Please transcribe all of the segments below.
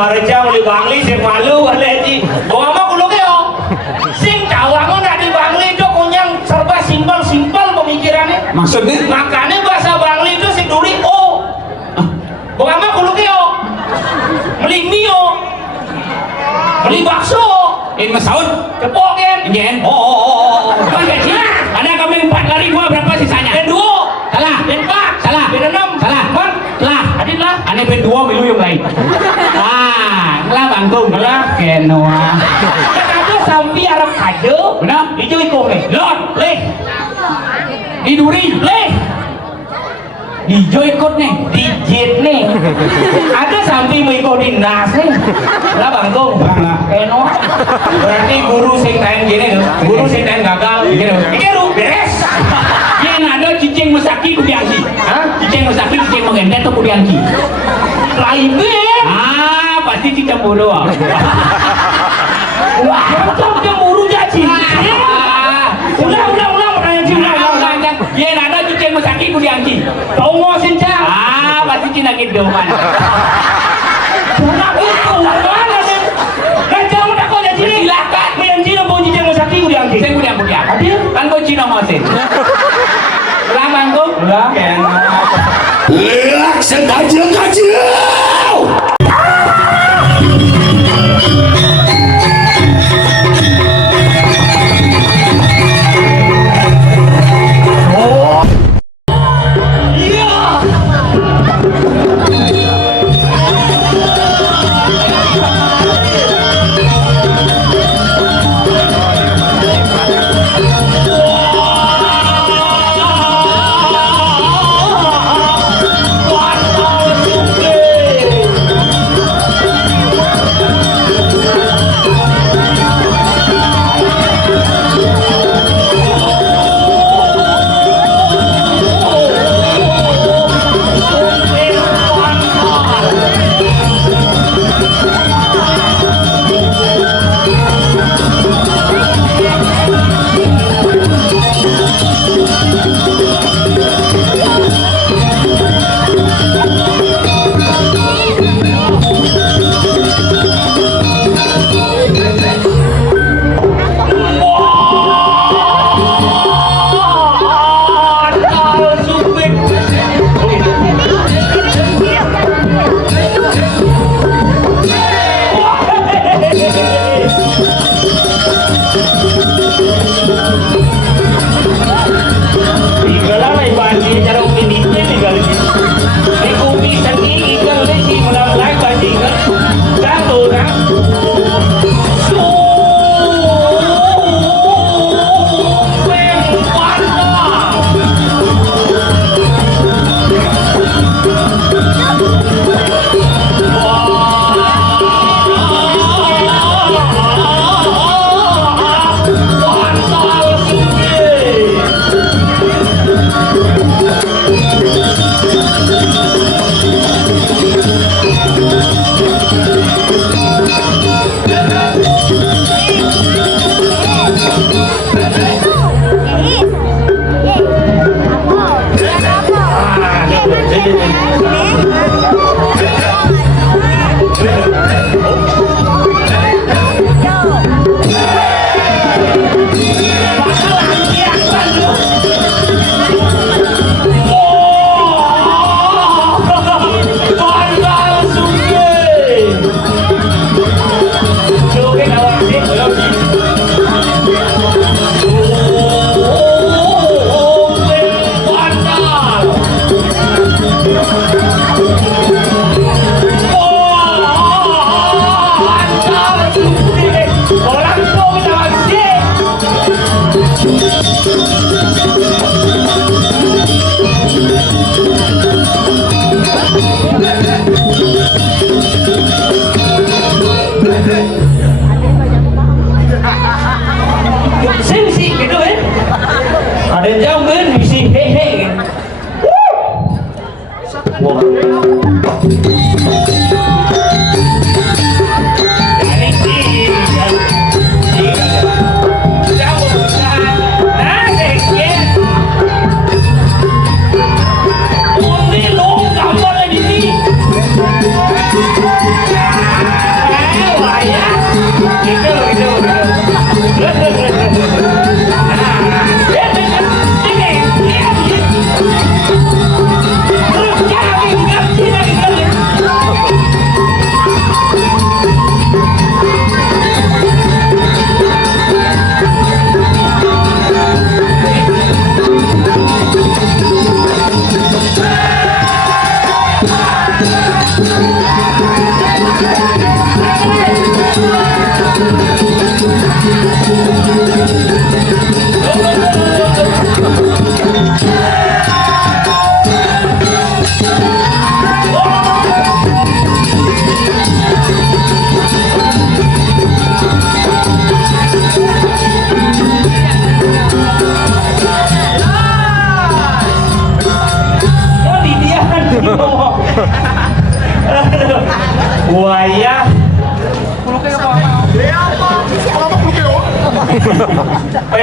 mareja muli bangli sing malu wale ji. Bawa mah kulo ke yo. Sing cawangon ada di bangli itu kunyang serba simpel pemikirannya. Maksudnya? Makanya bahasa bangli itu sing duri o. Bawa mah kulo ke yo. Meli mio. Meli bakso. Ini Mas Saud. Cepokin. Ini Oh. Ada kambing 4 lari gua berapa sisanya? Ben 2. Salah. Ben 4. Salah. Ben 6. Salah. Ben. Salah. Adit lah. Aneh ben 2 milu yang lain. Ngelah bangtung. Ngelah kenua. Kenapa sampai Arab aja? Benar? Itu ikut nih. Lord. Leh. Di duri. Leh. Dijo ikut nih. Dijit nih. Ada sampai mengikuti nas nih. Lah bangtung. Lah. Eno. Berarti guru sing lain gini loh. Guru sing lain gagal gini loh. Ini lu beres. Yang ada cicing mesaki kudiangki. Hah? Cicing mesaki cicing mengendet tuh kudiangki. Lain deh. Pasti cicing bulu. Wah, macam cemburu jadi. Ulang pertanyaan sih. Ulang. Yang ada cicing mesaki kudiangki. Tongo senja. Pasti cina gitu man. Ulang itu. Mana nih? Raja udah kau jadi. Silakan. Menjanji nak punya cicing masaki udah angki. Saya kudiang. Adil. Kan kau cina mosin. Ulang bangkung. Ulang. Lihat sekajil-kajil.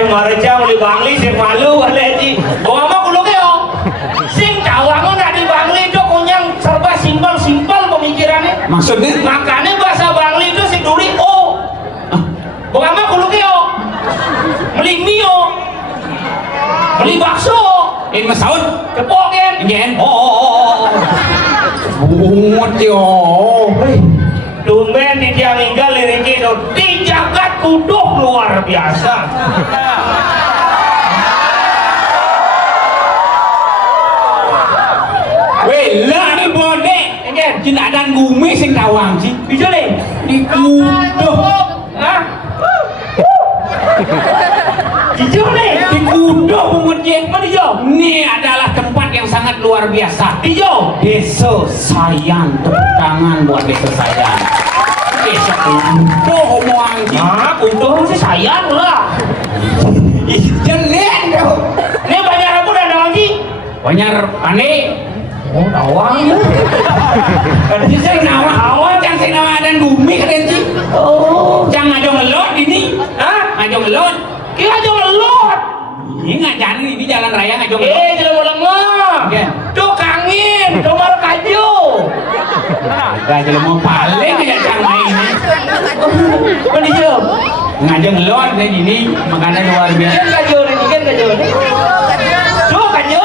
Mareja muli Bangli sing malu oleh Ji. Bawa mah kulo keo. Sing cawangun di Bangli itu kunyang serba simpel pemikirannya. Maksudnya? Makanya bahasa Bangli itu sing duri o. Bawa mah kulo keo. Meli mio. Meli bakso. Ini masaud? Kepoken. Ingin? Oh. Bungut yo. Tumben di dia minggal liriki itu di jagat kuduk luar biasa. Wela ni bodek. Cina dan gumi sing tawang sih. Bisa nih? Di kuduk. Hah? Hijau nih? Di kuduk bungut je. Mana hijau? Ini adalah tempat yang sangat luar biasa. Hijau? Desa Sayan. Tepuk tangan buat Desa Sayan. Desa kuduk omongan ji. Nah, untung sih sayang lah. Jelek tuh. Ini banyak apa dan lagi? Banyak aneh. Oh, tawang. Jadi saya nawa awal yang saya nawa dan bumi keren sih. Oh, Jangan aja ngelot ini. hah? Aja ngelot. Kira aja ngelot. Ini ngajarin ini jalan raya aja ngelot. Jangan melengah. Oke. Tuh kangin, coba kaju. Gak jadi mau paling aja cara main ini. Mana hijau? Ngajak ngelot kayak gini makanan luar biasa. Kan kaju nih, kan kaju nih. Tuh kaju.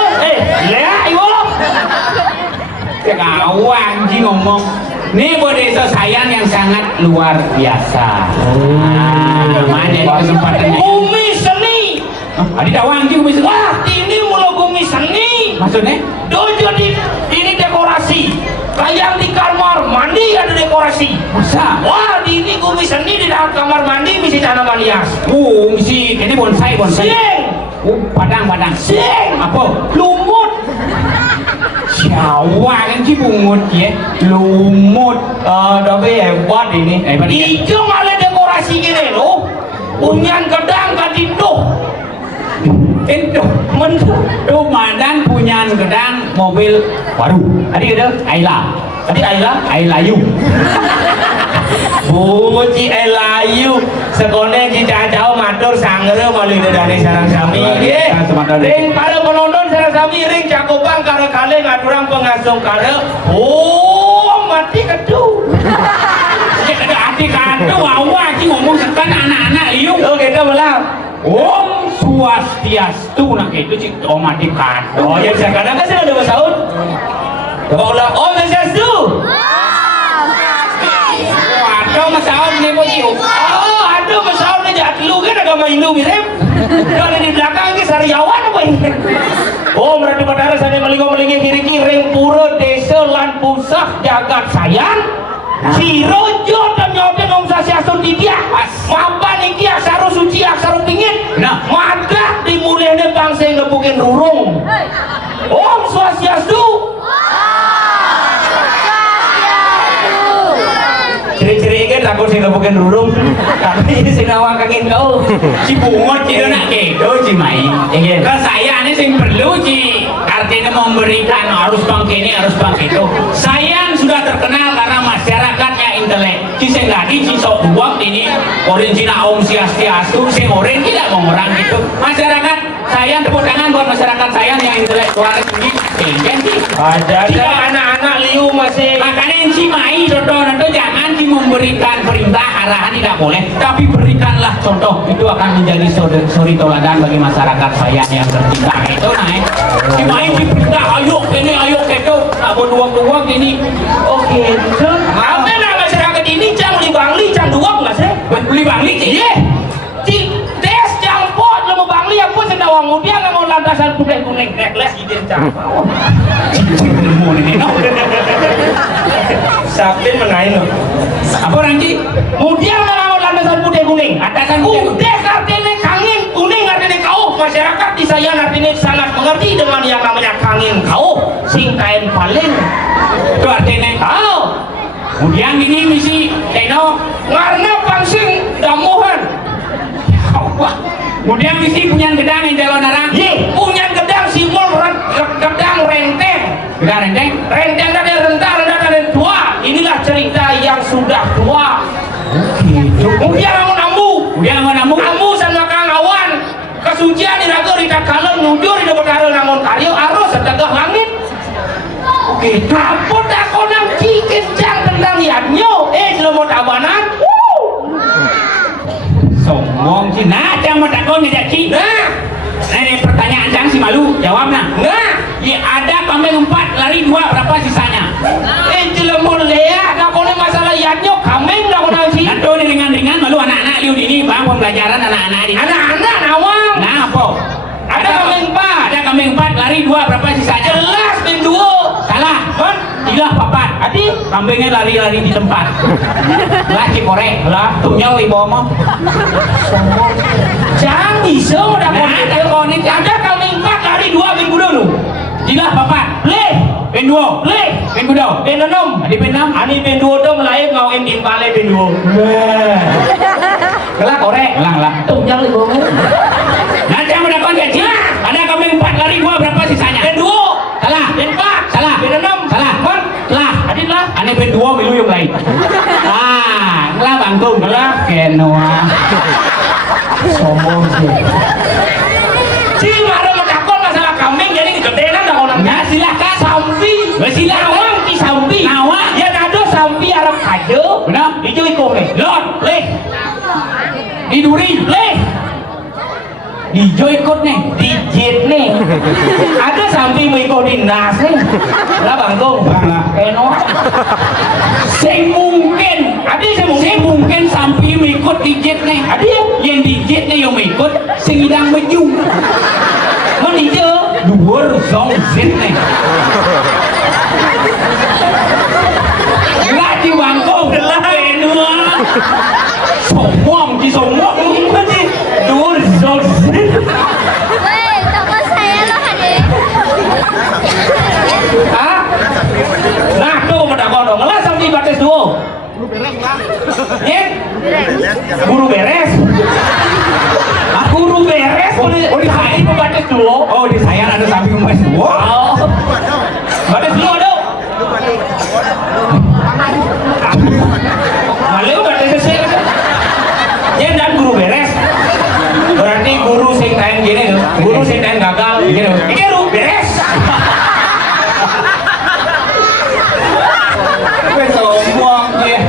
Ya, ibu. Kawan sih ngomong. Ini buat Desa Sayan yang sangat luar biasa. Mana di kesempatannya? Bumi seni. Ada dawang sih bisa. Wah, ini mulu bumi seni. Maksudnya? Dojo di ini dekorasi. Kayak di kamar mandi ada dekorasi. Masa? Wah, di ini bumi seni di dalam kamar mandi misi tanaman hias. Misi ini bonsai. Sing, Padang. sing, Apa? lumut. Jawa kan sih bungut ya. Lumut. Tapi hebat ini. Hebat, ya? Ijo malah dekorasi gini loh. Punyan gedang kadindo. Itu Mentu. tuh madan punya gedang mobil baru. Adik ada? Ayla. Adik Ayla? Aylayu. Buci Elayu sekolah kita jauh matur sangere melalui dari sarang sami. Ring para penonton sarang sami ring cakupan karo kale ngaturang pengasung karo. Oh mati kedu. Ada adik kado awak sih ngomong sekan anak-anak liu. Oh kita belang. Om Swastiastu nak itu sih om adik kado. Oh ya sekarang kan sudah 2 tahun. Oh Swastiastu. Waduh masalah nih mau cium. Oh aduh masalah nih jahat lu kan agama Hindu mirip. Kalau di belakang ini sariawan apa ini? Oh berarti pada saya melingo-melingi kiri-kiri pura desa lan pusat jagat sayang. Si Rojo dan nyobain Om Swastiastu di dia. Mapan iki aksara suci aksara pingin. Nah, madah dimulainya bangsa yang ngebukin rurung. Om Swastiastu. Ciri-ciri ini takut sih ngebukin rurung. Tapi sih nawang kangin kau. Si bungut itu nak kedo si mai. Ke saya ini sing perlu si artinya memberikan harus bang ini harus bang itu. Sayang sudah terkenal karena masyarakatnya intelek. Si senggadi si sok buang ini orang Cina Om Swastiastu, sing orang tidak mau orang gitu. Masyarakat sayang tepuk tangan buat masyarakat sayang yang intelektual tinggi. Tinggi sih. Ada anak-anak liu masih. Makanya si mai contoh jangan si memberikan perintah arahan tidak boleh, tapi berikanlah contoh. Itu akan menjadi suri toladan bagi masyarakat sayang yang bercinta itu naik. Si mai si perintah ayo ini ayo kedo, tak mau duang ini. Oke, apa nama masyarakat ini cang beli bangli cang duang nggak sih? Beli bangli sih. Iya, ci tes cang pot lemu bangli aku sedang wangu dia nggak mau lantasan kuning necklace gitu cang. Mau ini no. Sabin menaik loh. Apa nanti? Kemudian nggak mau lantasan kuning. Atasan Udah artinya kangin, kuning artinya kau. Masyarakat di saya artinya sangat mengerti dengan yang namanya kangin kau. Sing kain paling. Itu artinya Kau. kemudian ini misi Teno Karena pangsing damuhan. kemudian misi punya gedang yang jalan narang. Ye, punya gedang simbol gedang renteng. Gedang renteng. Renteng ada rentar, ada tua. Inilah cerita yang sudah tua. Gitu. Kemudian kamu nambu. Kemudian mau nambung. Kamu sama sucian diraga rita kalon nyujur di betara nangon karyo arus setengah langit. Oke, kapot aku nang kencang tentang liatnya. Selama tabanan. Sombong sih. Nah, jangan mau takon ngejak Ci. Nah, ini pertanyaan jangan si malu. Jawab nah. nah. Ya ada kambing 4 lari 2 berapa sisanya? Selama lea aku ni masalah liatnya kambing dah kau sih. Nanti ini ringan-ringan malu anak-anak liu ini bang pembelajaran anak-anak ini. Anak-anak nawang. Nah, apa? Ada kambing 4. Ada kambing 4 lari 2 berapa sisanya? Jelas bin 2. Salah. Kan? Ilah papat. Adi Kambingnya lari-lari di tempat. Lah korek. Lah tunya ibu mau. jangan bisa dah kau. Nah, ada kau ni Ada kambing 4 lari 2 bin budak lu. Ilah papat. Leh, Ben 2. leh. Ben kuda. Ben 6. Adi ben 6. Ani bin 2 tu melahir ngau em din pale bin 2. Kelah korek. Lang lah. Tunjang lu bang. Nanti yang mendapatkan gaji. Ada kambing 4 lari 2 berapa sisanya? Ben 2. Salah. Ben 4. Salah. Ben 6. Salah. Man. Lah. Adit lah. Ane ben 2 milu yang lain. Ah, lah bang tung. Lah kenua. Sombong sih. Si baru menakut masalah kambing jadi kegedean dah orang. Ya silakan. Sampi. Silakan. Nawang ki sampi. Nawang. Ya nado sampi Arab kajo. Benar. Ijo iko ni. Lord. Leh. Di duri. Leh. Di joy ikut nih. Di jet nih. Ada sampi mau ikut di nas nih. Lah bang tung. Bang lah. Eno. Sing mungkin. Adi saya mungkin. Sing mungkin sampai mengikut di jet nih. Adi ya. Yang di jet nih yang mengikut. Sing hidang maju. Mana ijo? Dhuwur zong zit nih. Lah di bangkong. Lah. Kenua. Sombong di sombong. Apa sih? Dur zon. Weh, toko saya loh hadir. Ah? Nah tu pada kau dong. Lah sampai batas dua. Ya? Guru beres. Ah, guru beres. Oh di hari itu batas dua. Oh di saya ada samping emas dua. Oh. Batas dua dong. Malu batas sesek. Ya dan guru beres. Berarti guru sing time gini tuh. Guru sing time gagal gini tuh. Ini guru beres. Sombong dia.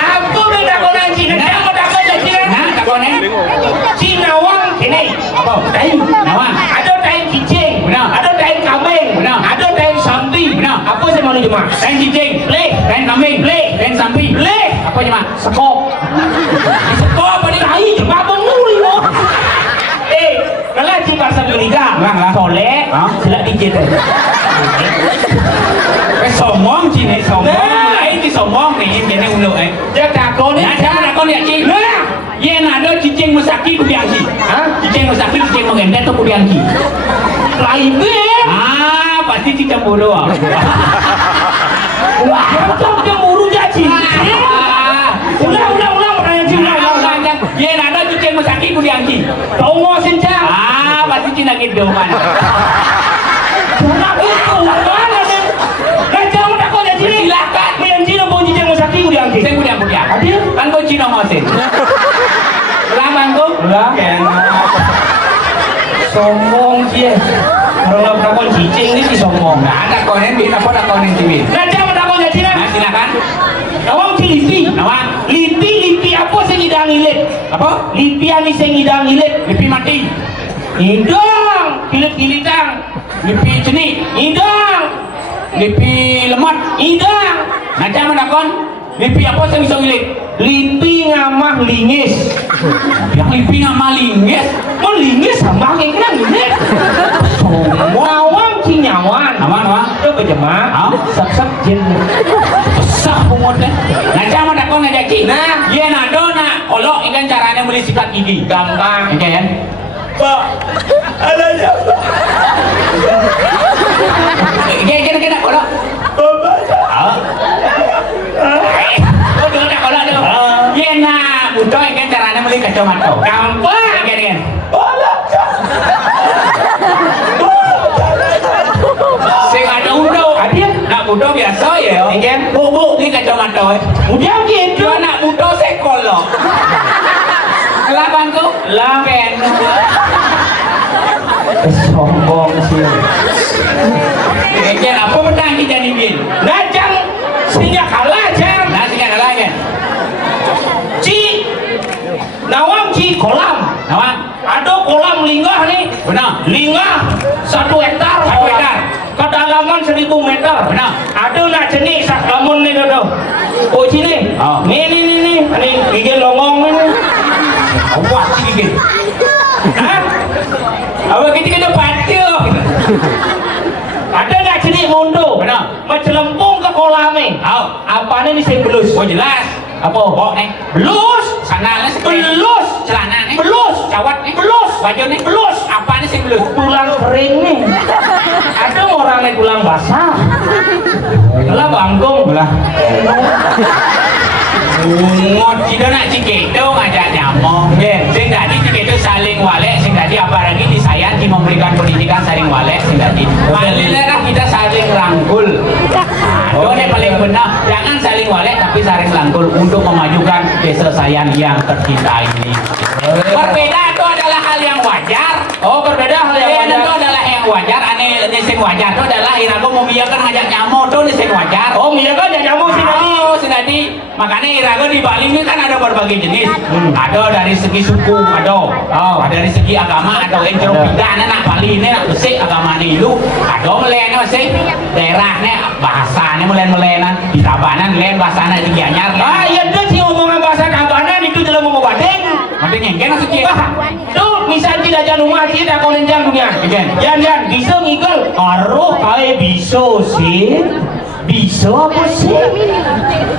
Aku udah dakonan Cina. Dia mau dakon jadi Cina. Nah takonnya. Cina wang ini. Apa? Tahu. Nawang. Ada tahu cicing. Benar. Ada tahu kambing. Benar. Ada tahu sapi. Benar. Apa sih mau cuma? Kain cicing. Leh. Kain kambing. Leh. Kain sapi. Leh. Apa cuma? Sekop. Sekop apa ni? Hai, cuma benguli lo. Kalau cik pasal Juriga, Lang lah. soleh, Hah? silap dijit. Sombong cini sombong. Nah. Lain di sombong nih ini ulu eh. Dia takon ni. Nah jangan takon ya cing. Nah. Yen ada cicing mesaki kudiangki. Hah? Cicing mesaki cicing mengendet tu kudiangki. Lain dia. Ah pasti cicing bodoh. Wah, macam cemburu jadi. Ulang pertanyaan Cina. Yen ada cicing mesaki kudiangki. Tunggu senja. Ah pasti cina gitu kan. Cuma itu mana ni? Macam mana kau jadi ni? Silakan. Yang Cina pun cicing musaki udah angkat. Cicing kudiang. Adil? Kan kau cina ngosin. Lama kau? Ulah. Sombong dia. Kalau takon cicing ni si sombong. Nah ada kau ni, apa ada kau ni cimi? Macam mana kau jadi Cina? Nah silakan. Awang si lipi. Nawang. Lipi apa sing hidang ilit? Apa? Lipi ani sing hidang ilit. Lipi mati. Hidang, kilit-kilitang. Lipi jenik. Hidang, Lipi lemot. hidang. Nanti apa nakon? Lipi apa sih bisa ngilik? Lipi ngamah lingis. Yang lipi nama linggis. Mau lingis sama kayak kan lingis. Awang cinyawan. Awang. Itu berjemaah. Hah? Sep-sep jin. Besar pungutnya. Nanti apa nakon aja cik? Nah. Iya nado nak. Kalau ikan caranya beli sikat gigi. Gampang. Oke kan? Pak, ada siapa? Kena kalau. Bapak. Oh dulu nak kalau dulu. Iya nak. Butuh ikan caranya beli kacamata. Gampang. Kan? Sing ada undo. Adil. Nak butuh biasa ya. Ikan. Bu, ni kacamata. Udah gitu. Dia nak butuh sekol loh. Lah bangku. Lah. Ken. Sombong sih. Ken apa menang kita nih bin? Najang sinya kalah jang. Nah sih kan lagi. Ci nawang ci kolam. Nawang. Ada kolam linggah nih. Benar. Linggah 1 hektar. 1 hektar. Kedalaman 1000 meter. Benar. Ada nak jenis sak lamun nih dodo. Oh sini. Oh. Nih. Ini gigi longong ini. Awas sih gigi. Hah? Awak kita baca. Ada nak jenis mundo. Benar. Mencelempung ke kolamnya. Oh. Apanya nih sing belus? Oh jelas. Apa? Oh nih. Belus. Sandalnya Belus. celana nih. Belus. Cawat nih. Belus. Baju nih. Belus. Apa nih sih belus? Tulang kering nih. Ada orang yang tulang basah. Lah bangkong. Belah. Ngot kita nak cikit tu ngajak nyamuk. Sing tadi cikit tu saling walek, sing tadi apa lagi disayang di memberikan pendidikan saling walek, sing tadi. Marilah kita saling rangkul. Itu yang paling benar. Jangan saling walek tapi saling rangkul untuk memajukan desa sayang yang tercinta ini. Berbeda itu adalah hal yang wajar. Oh berbeda hal yang wajar. Itu adalah yang wajar. Aneh sing wajar itu adalah irago mau biarkan ngajak nyamuk itu sing wajar. Oh iya kan yang nyamuk sih tadi. Oh, tadi. Makanya irago di Bali ini kan ada berbagai jenis. Ada dari segi suku, ada. Dari segi agama, ada yang ceruk pindah, anak Bali ini nak besik agama ini lu. Ada melayan masih daerahnya bahasanya melayan-melayanan di Tabanan, melayan bahasanya di Gianyar. Ah iya deh sih omongan bahasa Kabanan itu jelas mau badeng. Nanti nyengken maksudnya. Tuh misal tidak jangan rumah kita kau lenjang dunia. Jangan bisa ngikal. Aruh kayak bisa sih. Bisa apa sih?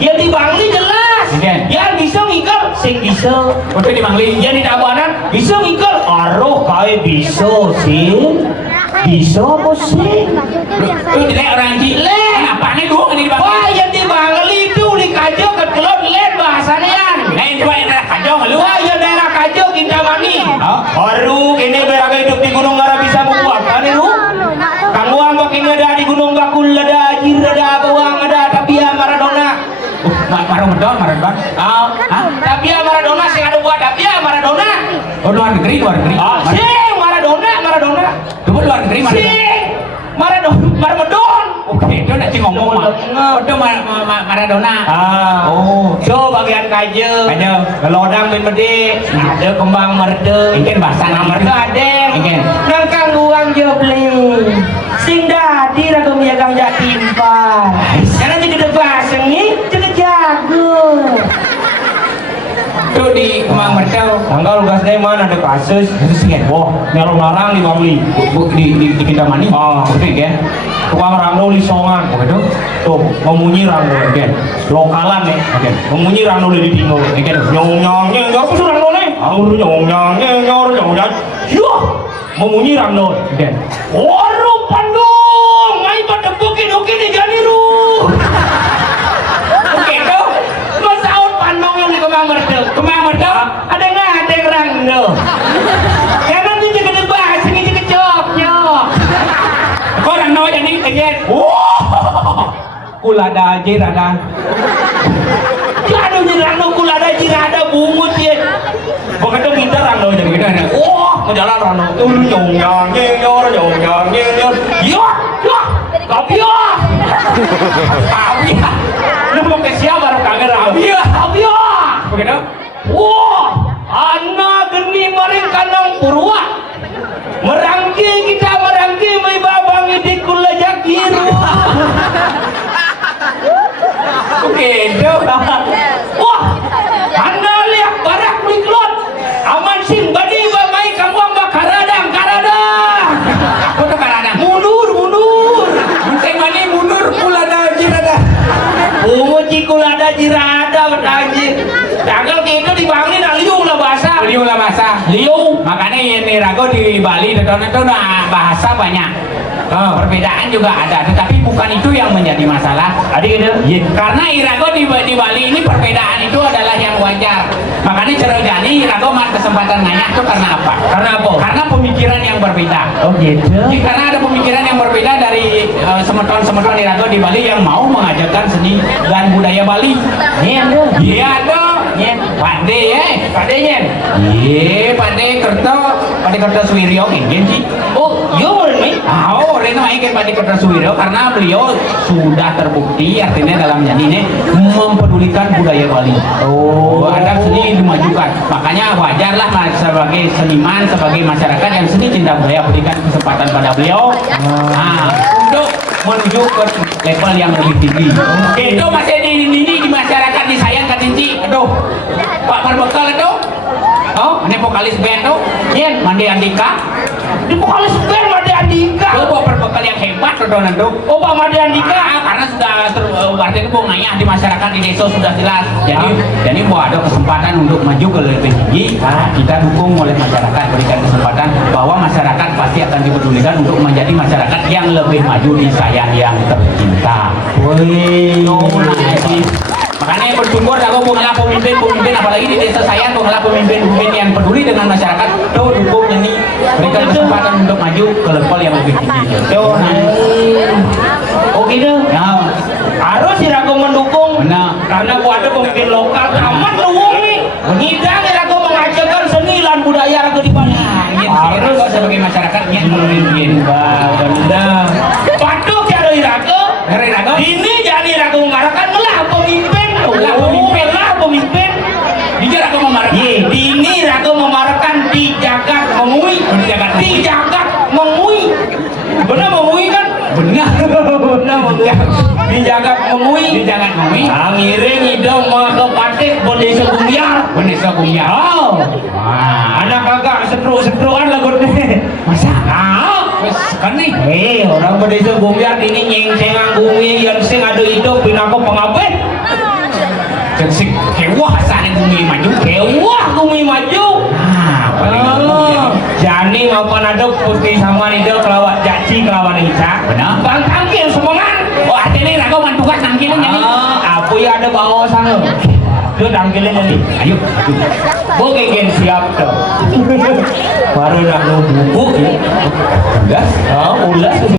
Ya di Bangli jelas. Ya bisa ngikal, sing bisa. Untuk di Bangli. Ya di Tabanan bisa ngikal. Aruh kayak bisa sih. Bisa apa sih? Itu tidak orang gile. Apa nih dulu di Bangli? Wah yang di Bangli itu dikajo ke kelot len bahasanya yan. Nah itu daerah Kajong lu. Wah ya daerah kajo Kintamani. Aduh ini beragam hidup di Gunung Gara bisa membuat kan lu? Kangguang ini ada di Gunung Bakul ada Jir ada Bawang ada Tapia Maradona. Maradona. Tapia Maradona sing ada buat Tapia Maradona. Oh luar negeri. Sing Maradona. Tunggu luar negeri Maradona. Oke, itu nanti ngomong mah. Itu Maradona. Oh, so bagian kaje. Gelodang bin mede, ada kembang merde. Ingin bahasa nama Merde adem. Ingin. Nang kangguang joble. Sing dadi ra kemiagang jatimpa. Karena jadi debaseng nih, jadi jago. Itu di Kemang Mercau. Tanggal gasnya mana ada kasus? Itu sih kan. Wah, nyalon larang di Bangli. Di Kintamani. Betul kan? Tukang rangno lisongan. Begitu. Tuh, memunyi rangno kan. Lokalan nih. Memunyi rangno di timur. Kan. Nyong nyong apa sih rangno nih? Nyong. Yo, memunyi rangno. Kan. Waduh, pandung. Mai pada bukin di Janiru. Oke, tuh. Masaut pandung yang di Kemang Merdeka. Ada nggak ada rangno? Karena dia gede bahas ini nyok. Kau orang nawa jadi kejet. Kulada jirada. Aduh jirano kulada jirada bungut ya. Pokoknya kita rano jadi kita nih. Ngejalan rano. Nyong. Yo. Kapio. Lu mau ke siapa baru kangen Kapio. Begitu. Wah, anak geni maring kanang purwa. Merangki mai babang idik kula jakiru. Oke, wah, anda lihat barak miklot. Aman sing badi mai kamuang bakaradang. Aku tuh karadang. Mundur. Sing mani mundur kulada jirada. Umuci kulada jirada betanji. Tanggal kita di Bangli nak liung lah bahasa. Liung. Makanya ini rago di Bali itu bahasa banyak. Perbedaan juga ada, tetapi bukan itu yang menjadi masalah. Adik gitu. Karena irago di Bali ini perbedaan itu adalah yang wajar. Makanya cerejani irago kesempatan nanya itu karena apa? Karena pemikiran yang berbeda. Oh gitu. Jadi, karena ada pemikiran yang berbeda dari semeton irago di Bali yang mau mengajarkan seni dan budaya Bali. Iya ada. Iya ada. Nyen, Pakde ya. Pakde nyen. Iya, Pakde Kerto Suwiryo ingin sih. Oh, yo ini. Oh, Reno ingin Pakde Kerto Suwiryo karena beliau sudah terbukti artinya dalam nyanyi ini mempedulikan budaya Bali. Oh, ada seni dimajukan. Makanya wajarlah sebagai seniman, sebagai masyarakat yang seni cinta budaya berikan kesempatan pada beliau. Nah, untuk menuju ke level yang lebih tinggi. Itu masih di masyarakat disayang kan Cinci. Aduh, Pak Berbekal itu. Oh, ini vokalis band tuh. Yen, Mandi Andika. Di vokalis band Made Andika. Itu bawa berbekal yang hebat tuh nanti. Oh, Pak Made Andika. Karena sudah artinya itu ngayah di masyarakat di desa sudah jelas. Jadi bahwa ada kesempatan untuk maju ke lebih tinggi, kita dukung oleh masyarakat, berikan kesempatan bahwa masyarakat pasti akan dipedulikan untuk menjadi masyarakat yang lebih maju di sayang yang tercinta. Wih. Makanya bersyukur kalau punya pemimpin apalagi di desa saya punya pemimpin yang peduli dengan masyarakat, tuh dukung ini, berikan kesempatan untuk maju ke level yang lebih tinggi. Tuh, oh gitu. nah, Harus sih aku mendukung. benar. Karena gua ada pemimpin lokal amat luwung nih. Ngidang aku mengajarkan seni lan budaya aku di Bali. Harus sebagai masyarakatnya memimpin. Benar. Patuh cara iraku. Dari Rago, Ini jadi iraku mengarahkan melah pemimpin. Lah pemimpin. jujur aku memarah. Ye, dini raku memarahkan di jagat mengui. Di jagat mengui. Benar mengui kan? Benar. Benar mengui. Di jagat mengui. Di jangan ngomong. Ngiring hidung mau ke patik boleh sebumbiar. Benar sebumnya. Oh, Wah, anak kakak setruk-setrukan lagu nih. masa? Ah, Wes kan nih. orang berdesa bumbiar ini nyengsengang bumi yang sing ada hidup pinako pengabet. Jadi kewah asane bumi maju. Kewah bumi maju. Jani maupun ada putih sama itu kelawat jaci kelawan Ica. Benar. Bang tangkil semangat. Oh, artinya Rago mantukan nangkilin jadi. Aku ya ada bawa sana. Lu tangkilin jadi. Ayo. Oke gen siap tuh. Baru nak lu buku ya. Enggak. Oh, ulas.